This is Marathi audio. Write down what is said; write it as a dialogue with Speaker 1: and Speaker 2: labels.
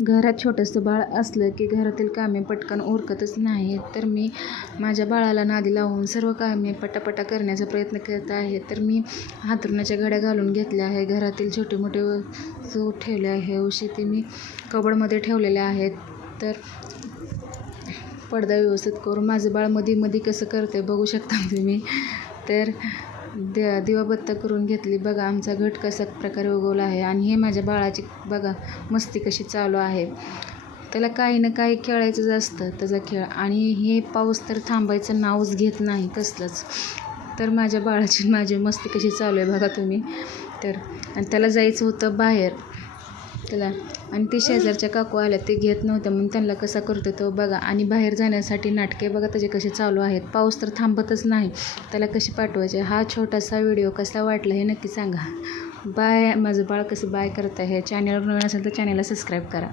Speaker 1: घरात छोटंसं बाळ असलं की घरातील कामे पटकन उरकतच नाही तर मी माझ्या बाळाला नादी लावून सर्व कामे पटापटा करण्याचा प्रयत्न करत आहे. तर मी हातरुणाच्या घड्या घालून घेतल्या आहे. घरातील छोटे मोठे वस्तू ठेवले आहे. उशी ते मी कबडमध्ये ठेवलेल्या आहेत. तर पडदा व्यवस्थित करून माझं बाळमध्ये मध्ये कसं करते बघू शकता तुम्ही. तर दे दिवाबत्ता करून घेतली. बघा आमचा घट कसा प्रकारे उगवला आहे. आणि हे माझ्या बाळाची बघा मस्ती कशी चालू आहे. त्याला काही ना काही खेळायचंच असतं त्याचा खेळ. आणि हे पाऊस तर थांबायचं नावच घेत नाही कसलंच. तर माझ्या बाळाची माझी मस्ती कशी चालू आहे बघा तुम्ही. तर आणि त्याला जायचं होतं बाहेर. त्याला. आणि ते शेजारच्या काकू आल्या ते घेत नव्हत्या म्हणून त्यांना कसा करतो तो बघा. आणि बाहेर जाण्यासाठी नाटके बघा त्याचे कसे चालू आहेत. पाऊस तर थांबतच नाही. त्याला कसे पाठवायचे? हा छोटासा व्हिडिओ कसा वाटला हे नक्की सांगा. बाय. माझं बाळ कसं बाय करत आहे चॅनलवर नवीन असेल तर चॅनलला सबस्क्राईब करा.